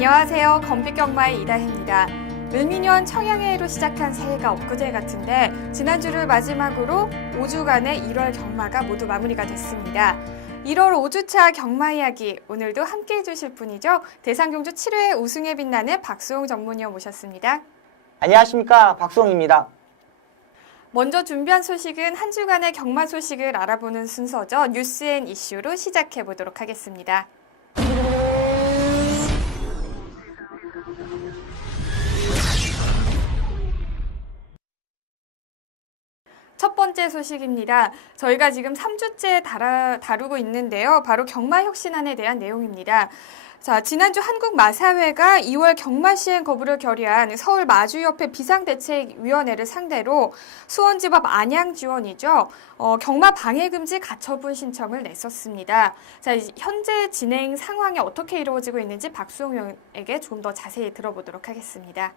안녕하세요. 건빛경마의 이다혜입니다. 을미년 청양해로 시작한 새해가 엊그제 같은데 지난주를 마지막으로 5주간의 1월 경마가 모두 마무리가 됐습니다. 1월 5주차 경마 이야기 오늘도 함께해 주실 분이죠. 대상경주 7회 우승에 빛나는 박수홍 전문위원 모셨습니다. 안녕하십니까, 박수홍입니다. 먼저 준비한 소식은 한 주간의 경마 소식을 알아보는 순서죠. 뉴스앤 이슈로 시작해 보도록 하겠습니다. 첫 번째 소식입니다. 저희가 지금 3주째 다루고 있는데요. 바로 경마혁신안에 대한 내용입니다. 자, 지난주 한국마사회가 2월 경마 시행 거부를 결의한 서울 마주협회 비상대책위원회를 상대로 수원지법 안양지원이죠. 경마 방해금지 가처분 신청을 냈었습니다. 자, 현재 진행 상황이 어떻게 이루어지고 있는지 박수홍 의원에게 좀 더 자세히 들어보도록 하겠습니다.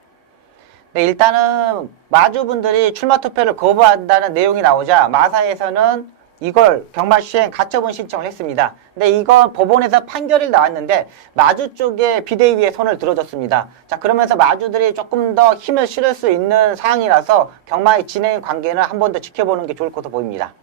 네, 일단은 마주분들이 출마 투표를 거부한다는 내용이 나오자 마사에서는 이걸 경마 시행 가처분 신청을 했습니다. 근데 이건 법원에서 판결이 나왔는데 마주 쪽에 비대위에 손을 들어줬습니다. 자, 그러면서 마주들이 조금 더 힘을 실을 수 있는 상황이라서 경마의 진행 관계는 한 번 더 지켜보는 게 좋을 것으로 보입니다.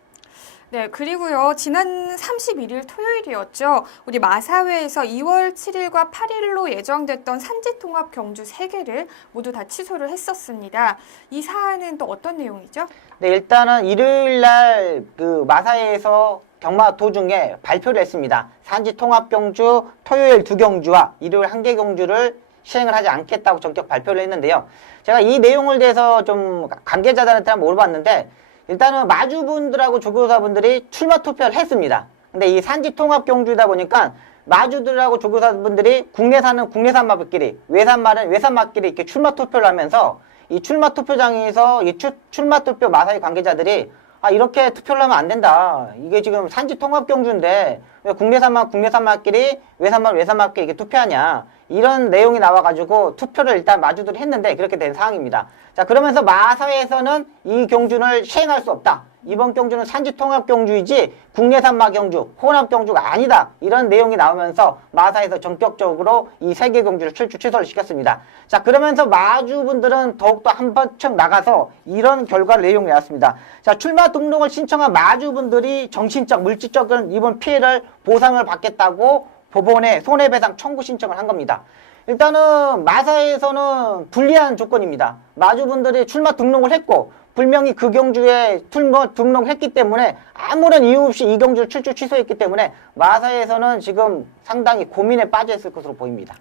네, 그리고요, 지난 31일 토요일이었죠. 우리 마사회에서 2월 7일과 8일로 예정됐던 산지통합 경주 3개를 모두 다 취소를 했었습니다. 이 사안은 또 어떤 내용이죠? 네, 일단은 일요일 날 그 마사회에서 경마 도중에 발표를 했습니다. 산지통합 경주 토요일 2경주와 일요일 1개 경주를 시행을 하지 않겠다고 전격 발표를 했는데요. 제가 이 내용을 대해서 좀 관계자들한테 한번 물어봤는데 일단은 마주분들하고 조교사분들이 출마 투표를 했습니다. 근데 이 산지통합 경주이다 보니까 마주들하고 조교사분들이 국내산은 국내산마끼리, 외산마는 외산마끼리 이렇게 출마 투표를 하면서 이 출마 투표장에서 이 출마 투표 마사회 관계자들이 이렇게 투표를 하면 안 된다. 이게 지금 산지통합 경주인데 왜 국내산만 국내산마끼리, 외산만 외산마끼리 이렇게 투표하냐. 이런 내용이 나와가지고 투표를 일단 마주들이 했는데 그렇게 된 상황입니다. 자, 그러면서 마사회에서는 이 경주를 시행할 수 없다. 이번 경주는 산지통합 경주이지 국내산마 경주, 혼합 경주가 아니다. 이런 내용이 나오면서 마사에서 전격적으로 이 3개 경주를 취소를 시켰습니다. 자, 그러면서 마주분들은 더욱더 한 번쯤 나가서 이런 결과를 내용이 나왔습니다. 자, 출마 등록을 신청한 마주분들이 정신적, 물질적인 이번 피해를 보상을 받겠다고 법원에 손해배상 청구 신청을 한 겁니다. 일단은 마사에서는 불리한 조건입니다. 마주분들이 출마 등록을 했고 분명히 그 경주에 출마 등록했기 때문에 아무런 이유 없이 이 경주를 출주 취소했기 때문에 마사에서는 지금 상당히 고민에 빠져 있을 것으로 보입니다.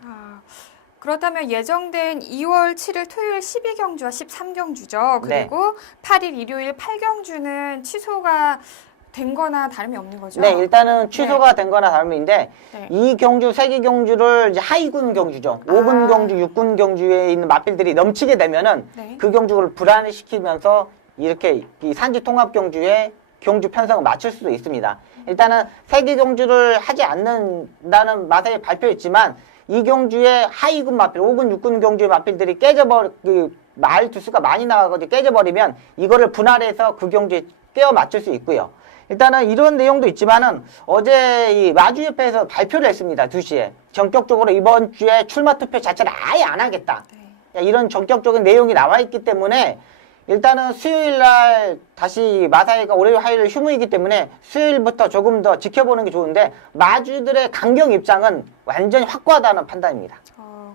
그렇다면 예정된 2월 7일 토요일 12경주와 13경주죠. 그리고 네. 8일 일요일 8경주는 취소가 된 거나 다름이 없는 거죠? 네, 일단은 취소가 된 거나 다름인데 네. 이 경주, 3개 경주를 이제 하위군 경주죠. 5군 경주, 6군 경주에 있는 마필들이 넘치게 되면은 네. 그 경주를 불안시키면서 이렇게 이 산지 통합 경주에 경주 편성을 맞출 수도 있습니다. 일단은 3개 경주를 하지 않는다는 마사의 발표였지만 이 경주에 하위군 마필, 5군, 6군 경주의 마필들이 말 두수가 많이 나가가지고 깨져버리면 이거를 분할해서 그 경주에 꿰어 맞출 수 있고요. 일단은 이런 내용도 있지만은 어제 이 마주협회에서 발표를 했습니다. 2시에. 전격적으로 이번 주에 출마 투표 자체를 아예 안 하겠다. 이런 전격적인 내용이 나와 있기 때문에 일단은 수요일 날 다시 마사회가 월요일 화요일 휴무이기 때문에 수요일부터 조금 더 지켜보는 게 좋은데 마주들의 강경 입장은 완전히 확고하다는 판단입니다.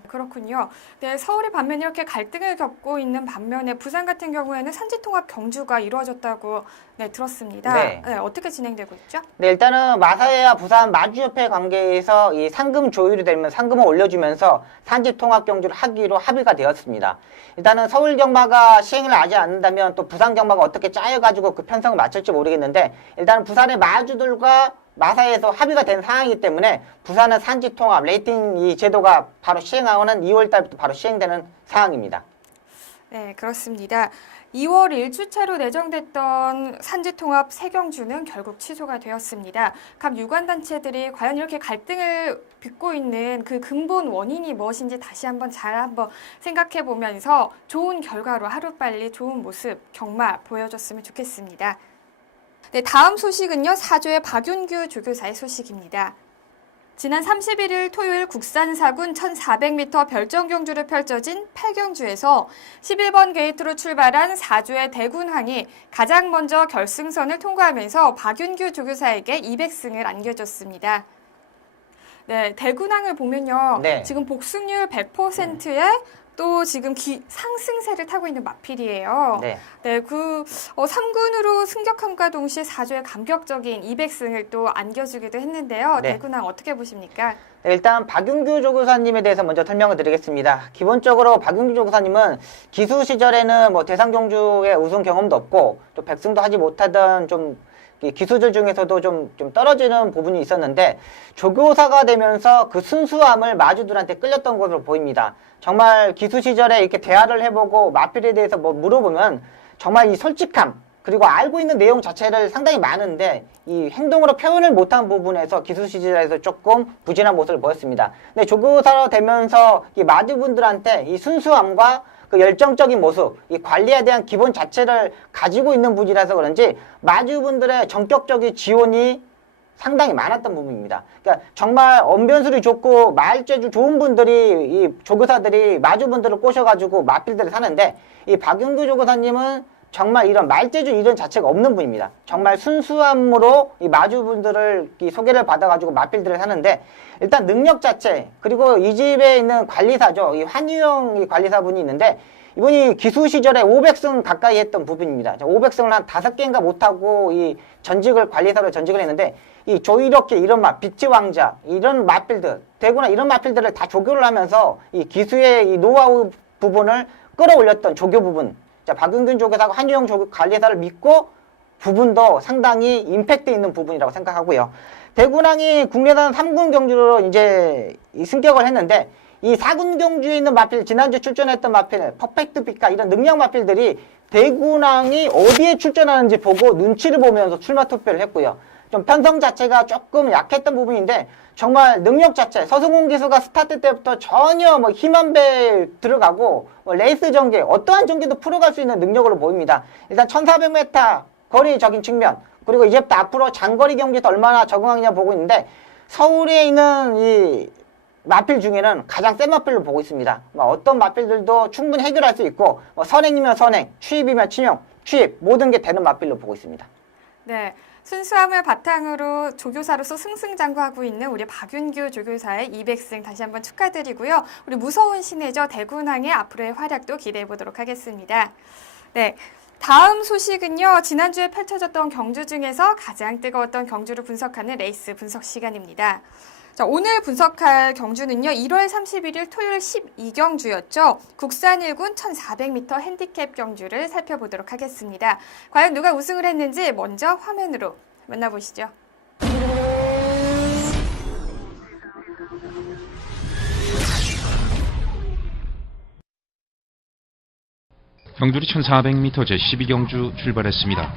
그렇군요. 네, 서울이 반면 이렇게 갈등을 겪고 있는 반면에 부산 같은 경우에는 산지통합 경주가 이루어졌다고 들었습니다. 네. 네, 어떻게 진행되고 있죠? 네, 일단은 마사회와 부산 마주협회 관계에서 이 상금 조율이 되면 상금을 올려주면서 산지통합 경주를 하기로 합의가 되었습니다. 일단은 서울 경마가 시행을 하지 않는다면 또 부산 경마가 어떻게 짜여가지고 그 편성을 맞출지 모르겠는데 일단은 부산의 마주들과 마사에서 합의가 된 상황이기 때문에 부산은 산지통합 레이팅 이 제도가 바로 시행하고는 2월 달부터 바로 시행되는 상황입니다. 네, 그렇습니다. 2월 1주차로 내정됐던 산지통합 3경주는 결국 취소가 되었습니다. 각 유관단체들이 과연 이렇게 갈등을 빚고 있는 그 근본 원인이 무엇인지 다시 한번 생각해 보면서 좋은 결과로 하루빨리 좋은 모습, 경마 보여줬으면 좋겠습니다. 네, 다음 소식은요. 사조의 박윤규 조교사의 소식입니다. 지난 31일 토요일 국산사군 1400m 별정경주로 펼쳐진 8경주에서 11번 게이트로 출발한 4주의 대군항이 가장 먼저 결승선을 통과하면서 박윤규 조교사에게 200승을 안겨줬습니다. 네, 대군항을 보면요. 네. 지금 복승률 100%에 또 지금 상승세를 타고 있는 마필이에요. 네. 네, 3군으로 승격함과 동시에 4주의 감격적인 200승을 또 안겨주기도 했는데요. 네. 대군항 어떻게 보십니까? 네, 일단 박윤규 조교사님에 대해서 먼저 설명을 드리겠습니다. 기본적으로 박윤규 조교사님은 기수 시절에는 뭐 대상경주의 우승 경험도 없고 또 백승도 하지 못하던 좀 기수들 중에서도 좀 떨어지는 부분이 있었는데 조교사가 되면서 그 순수함을 마주들한테 끌렸던 것으로 보입니다. 정말 기수 시절에 이렇게 대화를 해보고 마필에 대해서 뭐 물어보면 정말 이 솔직함 그리고 알고 있는 내용 자체를 상당히 많은데 이 행동으로 표현을 못한 부분에서 기수 시절에서 조금 부진한 모습을 보였습니다. 근데 조교사로 되면서 이 마주분들한테 이 순수함과 그 열정적인 모습, 이 관리에 대한 기본 자체를 가지고 있는 분이라서 그런지 마주분들의 전격적인 지원이 상당히 많았던 부분입니다. 그러니까 정말 언변술이 좋고 말재주 좋은 분들이 이 조교사들이 마주분들을 꼬셔가지고 마필들을 사는데 이 박윤규 조교사님은 정말 이런 말재주 이런 자체가 없는 분입니다. 정말 순수함으로 이 마주분들을 이 소개를 받아가지고 마필들을 하는데 일단 능력 자체 그리고 이 집에 있는 관리사죠. 이 환유영 이 관리사분이 있는데 이분이 기수 시절에 500승 가까이 했던 부분입니다. 500승을 한 5개인가 못하고 이 전직을 관리사로 전직을 했는데 이 조이렇게 이런 빛의 왕자 이런 마필들 되거나 이런 마필들을 다 조교를 하면서 이 기수의 이 노하우 부분을 끌어올렸던 조교 부분. 자, 박윤균 조교사가 한유영 관리사를 믿고 부분도 상당히 임팩트 있는 부분이라고 생각하고요. 대군항이 국내산 3군 경주로 이제 승격을 했는데 이 4군 경주에 있는 마필, 지난주 출전했던 마필, 퍼펙트 빛과 이런 능력 마필들이 대군항이 어디에 출전하는지 보고 눈치를 보면서 출마 투표를 했고요. 좀 편성 자체가 조금 약했던 부분인데 정말 능력 자체 서승훈 기수가 스타트 때부터 전혀 뭐 힘한 배 들어가고 레이스 전개 어떠한 전개도 풀어갈 수 있는 능력으로 보입니다. 일단 1400m 거리적인 측면 그리고 이제부터 앞으로 장거리 경기에서 얼마나 적응하느냐 보고 있는데 서울에 있는 이 마필 중에는 가장 센 마필로 보고 있습니다. 어떤 마필들도 충분히 해결할 수 있고 선행이면 선행, 취입이면 취입 모든 게 되는 마필로 보고 있습니다. 네. 순수함을 바탕으로 조교사로서 승승장구하고 있는 우리 박윤규 조교사의 200승 다시 한번 축하드리고요. 우리 무서운 신예죠. 대군항의 앞으로의 활약도 기대해 보도록 하겠습니다. 네. 다음 소식은요. 지난주에 펼쳐졌던 경주 중에서 가장 뜨거웠던 경주를 분석하는 레이스 분석 시간입니다. 자, 오늘 분석할 경주는요. 1월 31일 토요일 12경주였죠. 국산 1군 1400m 핸디캡 경주를 살펴보도록 하겠습니다. 과연 누가 우승을 했는지 먼저 화면으로 만나보시죠. 경주리 1400m 제12경주 출발했습니다.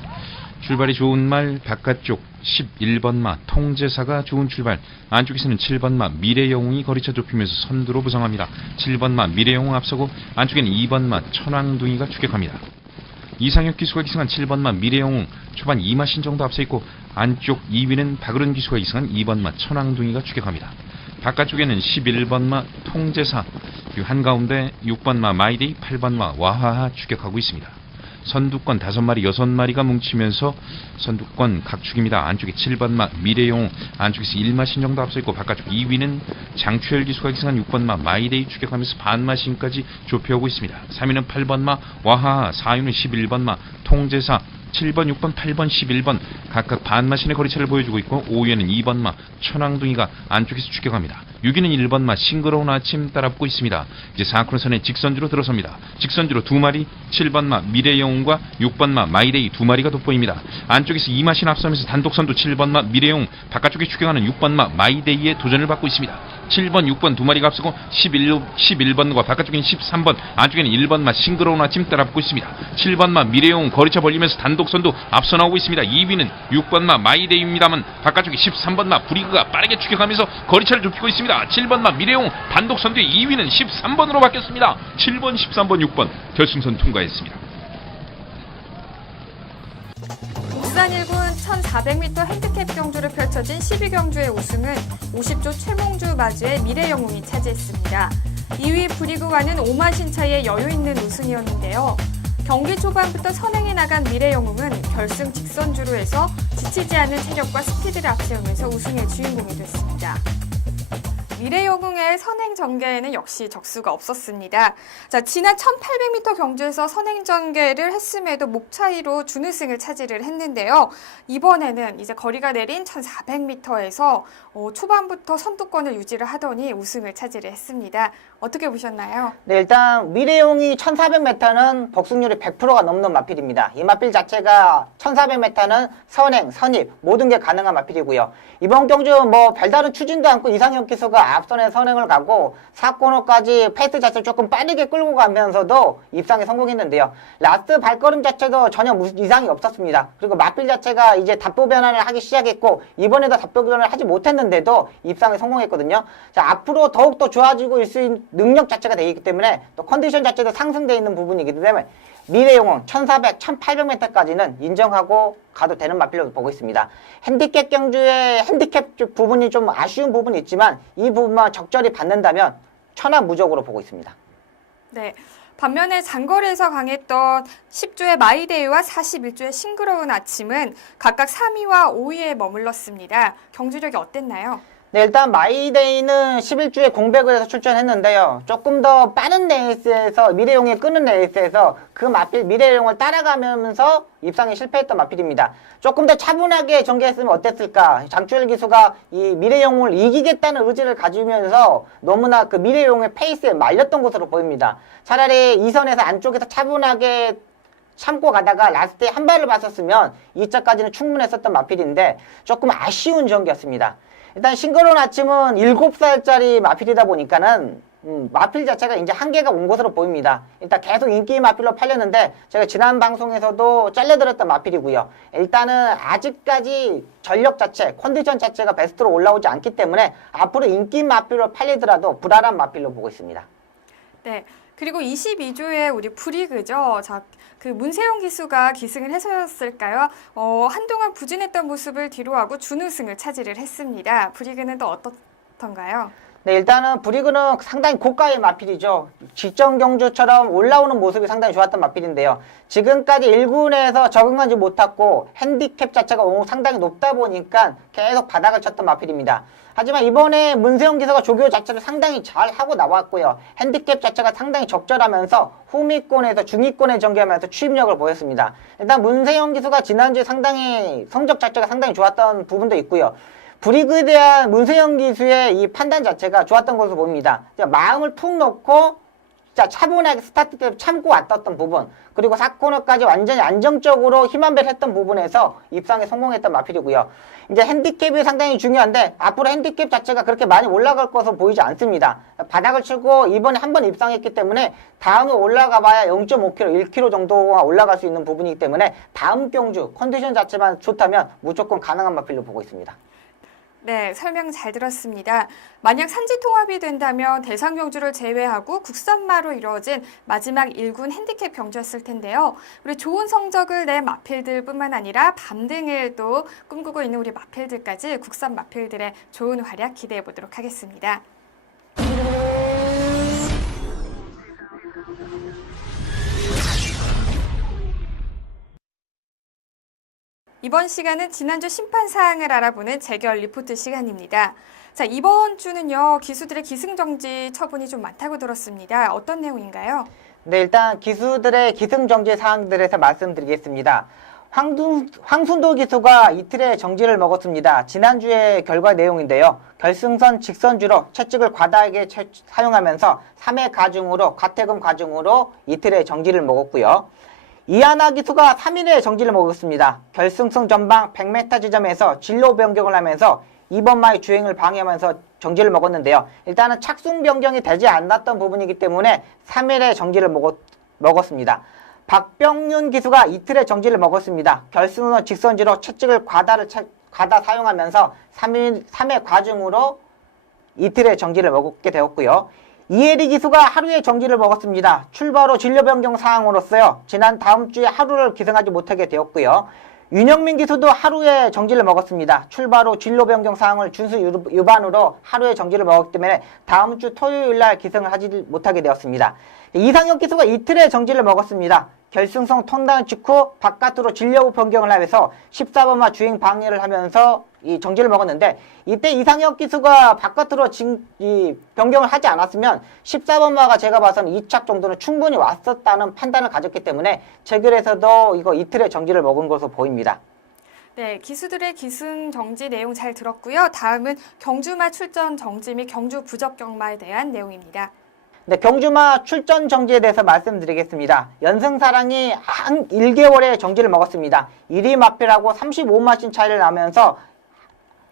출발이 좋은 말 바깥쪽 11번 마 통제사가 좋은 출발, 안쪽에서는 7번 마 미래영웅이 거리차 좁히면서 선두로 부상합니다. 7번 마 미래영웅 앞서고 안쪽에는 2번 마 천왕둥이가 추격합니다. 이상혁 기수가 기승한 7번 마 미래영웅 초반 2마신 정도 앞서 있고 안쪽 2위는 박으른 기수가 기승한 2번 마 천왕둥이가 추격합니다. 바깥쪽에는 11번 마 통제사 그리고 한가운데 6번 마 마이데이 8번 마 와하하 추격하고 있습니다. 선두권 5마리 6마리가 뭉치면서 선두권 각축입니다. 안쪽에 7번 마 미래용 안쪽에서 1마신 정도 앞서 있고 바깥쪽 2위는 장추열 기수가 기승한 6번 마 마이데이 추격하면서 반마신까지 좁혀오고 있습니다. 3위는 8번 마 와하 4위는 11번 마 통제사 7번, 6번, 8번, 11번 각각 반마신의 거리차를 보여주고 있고 5위에는 2번 마 천왕둥이가 안쪽에서 추격합니다. 6위는 1번 마 싱그러운 아침 따라붙고 있습니다. 이제 4코너선에 직선주로 들어섭니다. 직선주로 2마리 7번 마 미래영웅과 6번 마 마이데이 2마리가 돋보입니다. 안쪽에서 2마신 앞서면서 단독선두 7번 마 미래영웅 바깥쪽에 추격하는 6번 마 마이데이의 도전을 받고 있습니다. 7번, 6번 2마리가 앞서고 11번과 바깥쪽에는 13번 안쪽에는 1번 마 싱그러운 아침 따라붙고 있습니다. 7번 마 미래용 거리차 벌리면서 단독선도 앞서 나오고 있습니다. 2위는 6번 마 마이데이입니다만 바깥쪽에 13번 마 브리그가 빠르게 추격하면서 거리차를 좁히고 있습니다. 7번 마 미래용 단독선두의 2위는 13번으로 바뀌었습니다. 7번, 13번, 6번 결승선 통과했습니다. 국산 1군 1400m 핸디캡 경주를 펼쳐진 12경주의 우승은 50조 최몽주 마주의 미래영웅이 차지했습니다. 2위 브리그와는 5만 신 차이의 여유 있는 우승이었는데요. 경기 초반부터 선행해 나간 미래영웅은 결승 직선주로 해서 지치지 않은 체력과 스피드를 앞세우면서 우승의 주인공이 됐습니다. 미래영웅의 선행 전개에는 역시 적수가 없었습니다. 자, 지난 1800m 경주에서 선행 전개를 했음에도 목 차이로 준우승을 차지를 했는데요. 이번에는 이제 거리가 내린 1400m에서 초반부터 선두권을 유지를 하더니 우승을 차지를 했습니다. 어떻게 보셨나요? 네, 일단 미래용이 1400m는 복승률이 100%가 넘는 마필입니다. 이 마필 자체가 1400m는 선행, 선입 모든 게 가능한 마필이고요. 이번 경주 뭐 별다른 추진도 않고 이상형 기수가 앞선에 선행을 가고 4코너까지 페이스 자체를 조금 빠르게 끌고 가면서도 입상에 성공했는데요. 라스트 발걸음 자체도 전혀 이상이 없었습니다. 그리고 마필 자체가 이제 답보 변환을 하기 시작했고 이번에도 답보 변환을 하지 못했는데도 입상에 성공했거든요. 자, 앞으로 더욱더 좋아지고 있을 수 있는 능력 자체가 되기 때문에 또 컨디션 자체도 상승되어 있는 부분이기 때문에 미래영웅 1400, 1800m까지는 인정하고 가도 되는 마필로 보고 있습니다. 핸디캡 경주의 핸디캡 부분이 좀 아쉬운 부분이 있지만 이 부분만 적절히 받는다면 천하무적으로 보고 있습니다. 네. 반면에 장거리에서 강했던 10조의 마이데이와 41조의 싱그러운 아침은 각각 3위와 5위에 머물렀습니다. 경주력이 어땠나요? 네, 일단 마이데이는 11주에 공백을 해서 출전했는데요. 조금 더 빠른 레이스에서 미래용이 끄는 레이스에서 그 마필 미래용을 따라가면서 입상에 실패했던 마필입니다. 조금 더 차분하게 전개했으면 어땠을까? 장주열 기수가 이 미래용을 이기겠다는 의지를 가지면서 너무나 그 미래용의 페이스에 말렸던 것으로 보입니다. 차라리 2선에서 안쪽에서 차분하게 참고 가다가 라스트에 한 발을 봤었으면 2차까지는 충분했었던 마필인데 조금 아쉬운 전개였습니다. 일단 싱그러운 아침은 7살짜리 마필이다 보니까는 마필 자체가 이제 한계가 온 것으로 보입니다. 일단 계속 인기 마필로 팔렸는데 제가 지난 방송에서도 잘려들었던 마필이고요. 일단은 아직까지 전력 자체, 컨디션 자체가 베스트로 올라오지 않기 때문에 앞으로 인기 마필로 팔리더라도 불안한 마필로 보고 있습니다. 네. 그리고 22조의 우리 브리그죠. 자, 그 문세용 기수가 기승을 해서였을까요? 한동안 부진했던 모습을 뒤로하고 준우승을 차지를 했습니다. 브리그는 또 어떻던가요? 네, 일단은 브리그는 상당히 고가의 마필이죠. 직전 경주처럼 올라오는 모습이 상당히 좋았던 마필인데요. 지금까지 1군에서 적응하지 못했고 핸디캡 자체가 상당히 높다 보니까 계속 바닥을 쳤던 마필입니다. 하지만 이번에 문세영 기사가 조교 자체를 상당히 잘 하고 나왔고요. 핸디캡 자체가 상당히 적절하면서 후미권에서 중위권에 전개하면서 추임력을 보였습니다. 일단 문세영 기수가 지난주에 상당히 성적 자체가 상당히 좋았던 부분도 있고요. 브리그에 대한 문세영 기수의 이 판단 자체가 좋았던 것으로 보입니다. 마음을 푹 놓고 차분하게 스타트 때 참고 왔던 부분, 그리고 4코너까지 완전히 안정적으로 힘안배를 했던 부분에서 입상에 성공했던 마필이고요. 이제 핸디캡이 상당히 중요한데 앞으로 핸디캡 자체가 그렇게 많이 올라갈 것으로 보이지 않습니다. 바닥을 치고 이번에 한 번 입상했기 때문에 다음에 올라가 봐야 0.5km, 1km 정도가 올라갈 수 있는 부분이기 때문에 다음 경주 컨디션 자체만 좋다면 무조건 가능한 마필로 보고 있습니다. 네, 설명 잘 들었습니다. 만약 산지 통합이 된다면 대상 경주를 제외하고 국산마로 이루어진 마지막 1군 핸디캡 경주였을 텐데요. 우리 좋은 성적을 낸 마필들뿐만 아니라 밤등을 또 꿈꾸고 있는 우리 마필들까지 국산 마필들의 좋은 활약 기대해 보도록 하겠습니다. 이번 시간은 지난주 심판 사항을 알아보는 재결 리포트 시간입니다. 자, 이번 주는요, 기수들의 기승정지 처분이 좀 많다고 들었습니다. 어떤 내용인가요? 네, 일단 기수들의 기승정지 사항들에 대해서 말씀드리겠습니다. 황순도 기수가 이틀의 정지를 먹었습니다. 지난주의 결과 내용인데요. 결승선 직선주로 채찍을 과다하게 사용하면서 3회 가중으로 가태금 과중으로 이틀의 정지를 먹었고요. 이하나 기수가 3일의 정지를 먹었습니다. 결승선 전방 100m 지점에서 진로 변경을 하면서 2번마의 주행을 방해하면서 정지를 먹었는데요. 일단은 착순 변경이 되지 않았던 부분이기 때문에 3일의 정지를 먹었습니다. 박병윤 기수가 이틀의 정지를 먹었습니다. 결승선 직선지로 채찍을 과다 사용하면서 3회 과중으로 이틀의 정지를 먹게 되었고요. 이혜리 기수가 하루의 정지를 먹었습니다. 출발 후 진로 변경 사항으로서요. 지난 다음 주에 하루를 기승하지 못하게 되었고요. 윤영민 기수도 하루에 정지를 먹었습니다. 출발 후 진로 변경 사항을 준수 위반으로 하루에 정지를 먹었기 때문에 다음 주 토요일 날 기승을 하지 못하게 되었습니다. 이상혁 기수가 이틀의 정지를 먹었습니다. 결승선 통단 직후 바깥으로 진로 변경을 하면서 14번마 주행 방해를 하면서 이 정지를 먹었는데, 이때 이상혁 기수가 바깥으로 변경을 하지 않았으면 14번마가 제가 봐서는 2착 정도는 충분히 왔었다는 판단을 가졌기 때문에 체결에서도 이거 이틀의 정지를 먹은 것으로 보입니다. 네, 기수들의 기승 정지 내용 잘 들었고요. 다음은 경주마 출전 정지 및 경주 부적 경마에 대한 내용입니다. 네, 경주마 출전 정지에 대해서 말씀드리겠습니다. 연승사랑이 한 1개월의 정지를 먹었습니다. 1위 마필하고 35마신 차이를 나면서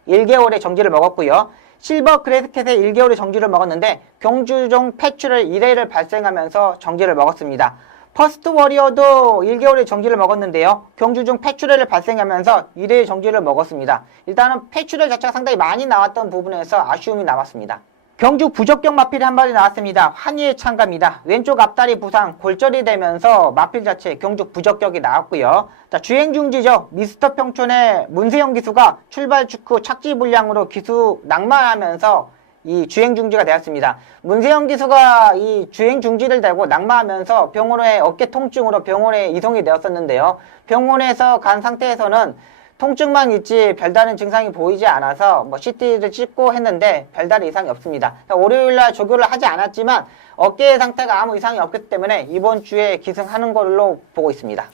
1개월의 정지를 먹었고요. 실버 그레스켓에 1개월의 정지를 먹었는데 경주종 패출을 1회를 발생하면서 정지를 먹었습니다. 퍼스트 워리어도 1개월의 정지를 먹었는데요. 경주종 패출회를 발생하면서 1회의 정지를 먹었습니다. 일단은 패출회 자체가 상당히 많이 나왔던 부분에서 아쉬움이 남았습니다. 경주 부적격 마필이 한 마리 나왔습니다. 환희의 참가입니다. 왼쪽 앞다리 부상, 골절이 되면서 마필 자체 경주 부적격이 나왔고요. 자, 주행 중지죠. 미스터 평촌의 문세영 기수가 출발 직후 착지 불량으로 기수 낙마하면서 이 주행 중지가 되었습니다. 문세영 기수가 이 주행 중지를 대고 낙마하면서 병원에 어깨 통증으로 병원에 이송이 되었었는데요. 병원에서 간 상태에서는 통증만 있지 별다른 증상이 보이지 않아서 CT를 찍고 했는데 별다른 이상이 없습니다. 월요일날 조교를 하지 않았지만 어깨의 상태가 아무 이상이 없기 때문에 이번 주에 기승하는 걸로 보고 있습니다.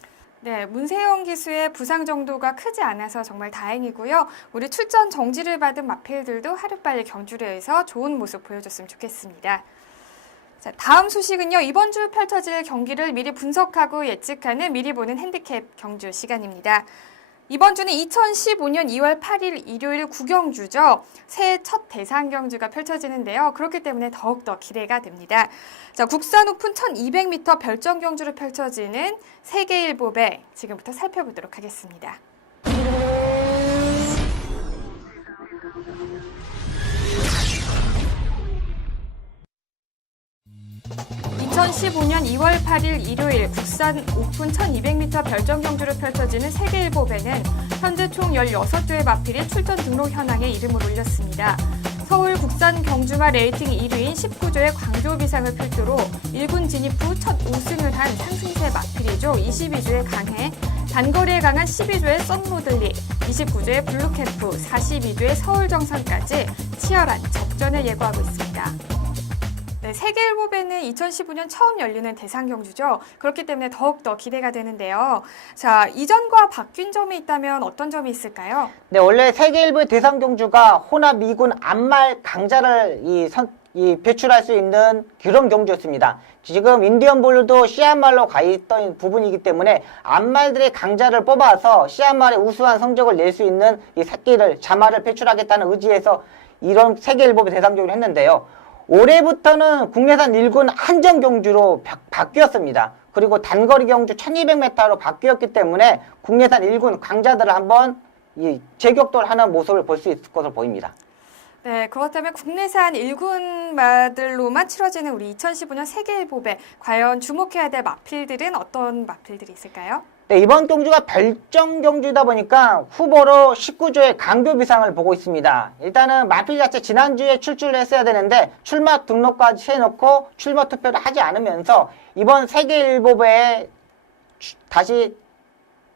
네, 문세영 기수의 부상 정도가 크지 않아서 정말 다행이고요. 우리 출전 정지를 받은 마필들도 하루빨리 경주대에서 좋은 모습 보여줬으면 좋겠습니다. 자, 다음 소식은요. 이번 주 펼쳐질 경기를 미리 분석하고 예측하는 미리 보는 핸디캡 경주 시간입니다. 이번 주는 2015년 2월 8일 일요일 구경주죠. 새해 첫 대상 경주가 펼쳐지는데요. 그렇기 때문에 더욱더 기대가 됩니다. 자, 국산 오픈 1200m 별정 경주로 펼쳐지는 세계일보배 지금부터 살펴보도록 하겠습니다. 2015년 2월 8일 일요일 국산 오픈 1200m 별정 경주로 펼쳐지는 세계일보배는 현재 총 16조의 마필이 출전 등록 현황에 이름을 올렸습니다. 서울 국산 경주마 레이팅 1위인 19조의 광교비상을 필두로 1군 진입 후 첫 우승을 한 상승세 마필이죠. 22조의 강해, 단거리에 강한 12조의 썬모들리, 29조의 블루캠프, 42조의 서울정상까지 치열한 접전을 예고하고 있습니다. 네, 세계일보배는 2015년 처음 열리는 대상 경주죠. 그렇기 때문에 더욱더 기대가 되는데요. 자, 이전과 바뀐 점이 있다면 어떤 점이 있을까요? 네, 원래 세계일보의 대상 경주가 호나 미군 암말 강자를 배출할 수 있는 그런 경주였습니다. 지금 인디언블루도 시안말로 가 있던 부분이기 때문에 암말들의 강자를 뽑아서 시안말의 우수한 성적을 낼 수 있는 이 새끼를 자마를 배출하겠다는 의지에서 이런 세계일보배 대상 경주를 했는데요. 올해부터는 국내산 1군 한정 경주로 바뀌었습니다. 그리고 단거리 경주 1200m로 바뀌었기 때문에 국내산 1군 강자들을 한번 재격돌 하는 모습을 볼 수 있을 것으로 보입니다. 네, 그렇다면 국내산 1군마들로만 치러지는 우리 2015년 세계일보배, 과연 주목해야 될 마필들은 어떤 마필들이 있을까요? 네, 이번 경주가 별정 경주다 보니까 후보로 19조의 강교비상을 보고 있습니다. 일단은 마필 자체 지난주에 출주를 했어야 되는데 출마 등록까지 해놓고 출마 투표를 하지 않으면서 이번 세계일보배에 다시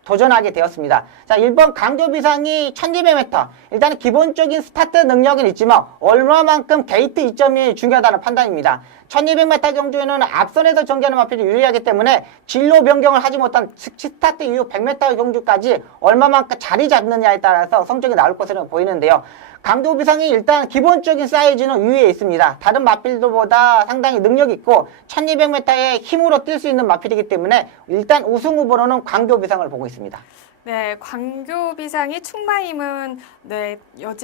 도전하게 되었습니다. 자, 1번 강교비상이 1200m. 일단은 기본적인 스타트 능력은 있지만 얼마만큼 게이트 이점이 중요하다는 판단입니다. 1200m 경주에는 앞선에서 전개하는 마필이 유리하기 때문에 진로 변경을 하지 못한 스타트 이후 100m 경주까지 얼마만큼 자리 잡느냐에 따라서 성적이 나올 것으로 보이는데요. 강교비상이 일단 기본적인 사이즈는 위에 있습니다. 다른 마필들보다 상당히 능력 있고 1200m에 힘으로 뛸 수 있는 마필이기 때문에 일단 우승 후보로는 강교비상을 보고 있습니다. 네, 광교비상이 충마임은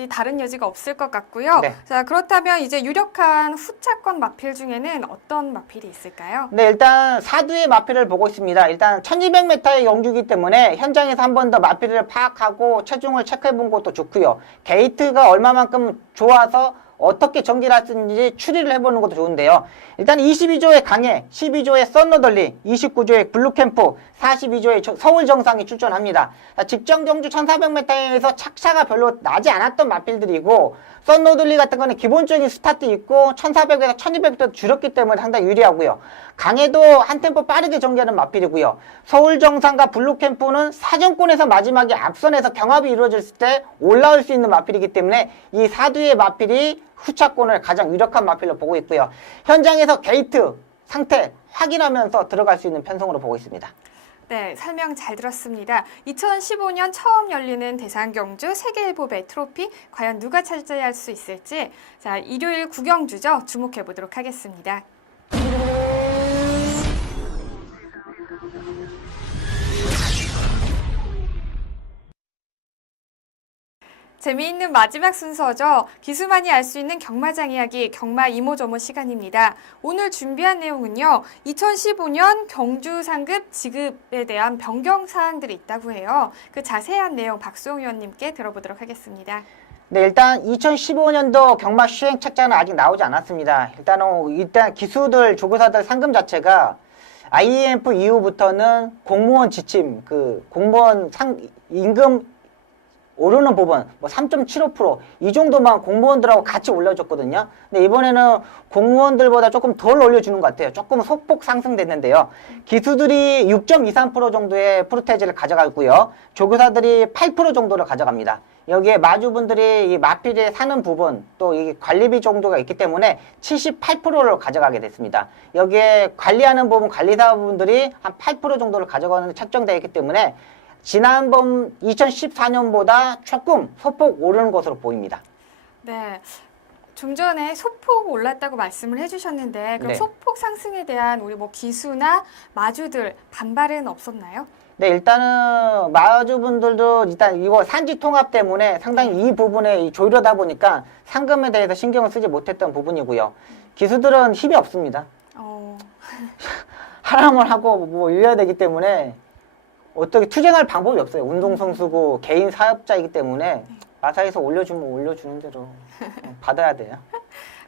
다른 여지가 없을 것 같고요. 네. 자, 그렇다면 이제 유력한 후차권 마필 중에는 어떤 마필이 있을까요? 네, 일단 사두의 마필을 보고 있습니다. 일단 1200m의 경주이기 때문에 현장에서 한 번 더 마필을 파악하고 체중을 체크해 본 것도 좋고요. 게이트가 얼마만큼 좋아서 어떻게 전개를 할 수 있는지 추리를 해보는 것도 좋은데요. 일단 22조의 강해, 12조의 썬너덜리, 29조의 블루캠프, 42조의 서울 정상이 출전합니다. 직전 경주 1400m에서 착차가 별로 나지 않았던 마필들이고, 썬너덜리 같은 거는 기본적인 스타트 있고 1400에서 1200m 줄였기 때문에 상당히 유리하고요. 강해도 한 템포 빠르게 전개하는 마필이고요. 서울 정상과 블루캠프는 사정권에서 마지막에 앞선에서 경합이 이루어졌을 때 올라올 수 있는 마필이기 때문에 이 사두의 마필이 후차권을 가장 유력한 마필로 보고 있고요. 현장에서 게이트 상태 확인하면서 들어갈 수 있는 편성으로 보고 있습니다. 네, 설명 잘 들었습니다. 2015년 처음 열리는 대상경주 세계일보배 트로피 과연 누가 차지할 수 있을지 자, 일요일 구경주죠. 주목해 보도록 하겠습니다. 재미있는 마지막 순서죠. 기수만이 알 수 있는 경마장 이야기, 경마 이모저모 시간입니다. 오늘 준비한 내용은요. 2015년 경주 상급 지급에 대한 변경 사항들이 있다고 해요. 그 자세한 내용 박수홍 의원님께 들어보도록 하겠습니다. 네, 일단 2015년도 경마 시행 책자는 아직 나오지 않았습니다. 일단 기수들, 조교사들 상금 자체가 IMF 이후부터는 공무원 지침, 공무원 임금 오르는 부분, 3.75% 이 정도만 공무원들하고 같이 올려줬거든요. 근데 이번에는 공무원들보다 조금 덜 올려주는 것 같아요. 조금 소폭 상승됐는데요. 기수들이 6.23% 정도의 프로테이지를 가져가고요. 조교사들이 8% 정도를 가져갑니다. 여기에 마주분들이 이 마필에 사는 부분, 또 이 관리비 정도가 있기 때문에 78%를 가져가게 됐습니다. 여기에 관리하는 부분, 관리사분들이 한 8% 정도를 가져가는 책정되어 있기 때문에 지난번 2014년보다 조금 소폭 오르는 것으로 보입니다. 네. 좀 전에 소폭 올랐다고 말씀을 해주셨는데 그럼 네. 소폭 상승에 대한 우리 기수나 마주들 반발은 없었나요? 네, 일단은 마주분들도 일단 이거 산지 통합 때문에 상당히 이 부분에 조율하다 보니까 상금에 대해서 신경을 쓰지 못했던 부분이고요. 기수들은 힘이 없습니다. 하라면 하고 이래야 되기 때문에 어떻게 투쟁할 방법이 없어요. 운동선수고 개인 사업자이기 때문에 마사에서 올려주면 올려주는 대로 받아야 돼요.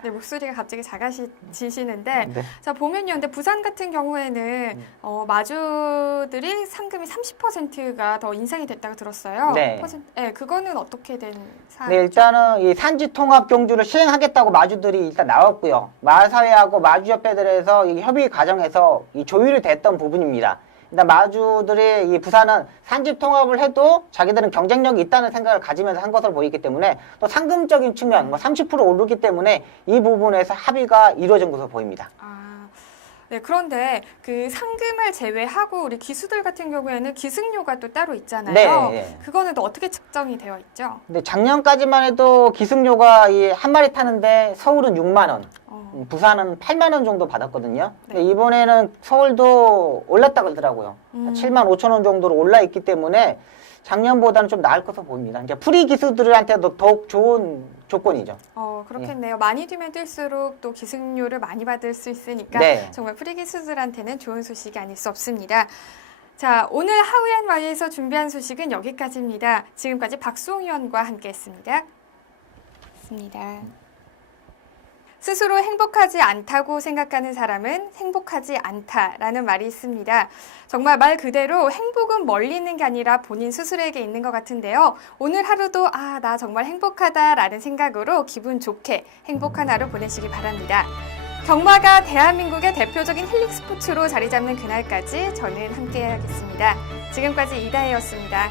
네, 목소리가 갑자기 작아지시는데 네. 자 보면요. 근데 부산 같은 경우에는 마주들이 상금이 30%가 더 인상이 됐다고 들었어요. 네. 네, 그거는 어떻게 된 네, 사안이죠? 일단은 이 산지 통합 경주를 시행하겠다고 마주들이 일단 나왔고요. 마사회하고 마주협회들에서 이 협의 과정에서 이 조율이 됐던 부분입니다. 일단 마주들이 이 부산은 산지 통합을 해도 자기들은 경쟁력이 있다는 생각을 가지면서 한 것으로 보이기 때문에 또 상금적인 측면 30% 오르기 때문에 이 부분에서 합의가 이루어진 것으로 보입니다. 네, 그런데 그 상금을 제외하고 우리 기수들 같은 경우에는 기승료가 또 따로 있잖아요. 네. 그거는 또 어떻게 측정이 되어 있죠? 근데 작년까지만 해도 기승료가 이 한 마리 타는데 서울은 6만 원, 부산은 8만 원 정도 받았거든요. 네. 근데 이번에는 서울도 올랐다 그러더라고요. 7만 5천 원 정도로 올라 있기 때문에 작년보다는 좀 나을 것으로 보입니다. 이제 프리 기수들한테도 더욱 좋은 조건이죠. 그렇겠네요. 많이 뛰면 뛸수록 또 기승료를 많이 받을 수 있으니까 네. 정말 프리 기수들한테는 좋은 소식이 아닐 수 없습니다. 자, 오늘 하우앤와이에서 준비한 소식은 여기까지입니다. 지금까지 박수홍 의원과 함께했습니다. 스스로 행복하지 않다고 생각하는 사람은 행복하지 않다라는 말이 있습니다. 정말 말 그대로 행복은 멀리 있는 게 아니라 본인 스스로에게 있는 것 같은데요. 오늘 하루도 나 정말 행복하다라는 생각으로 기분 좋게 행복한 하루 보내시기 바랍니다. 경마가 대한민국의 대표적인 힐링 스포츠로 자리 잡는 그날까지 저는 함께하겠습니다. 지금까지 이다혜였습니다.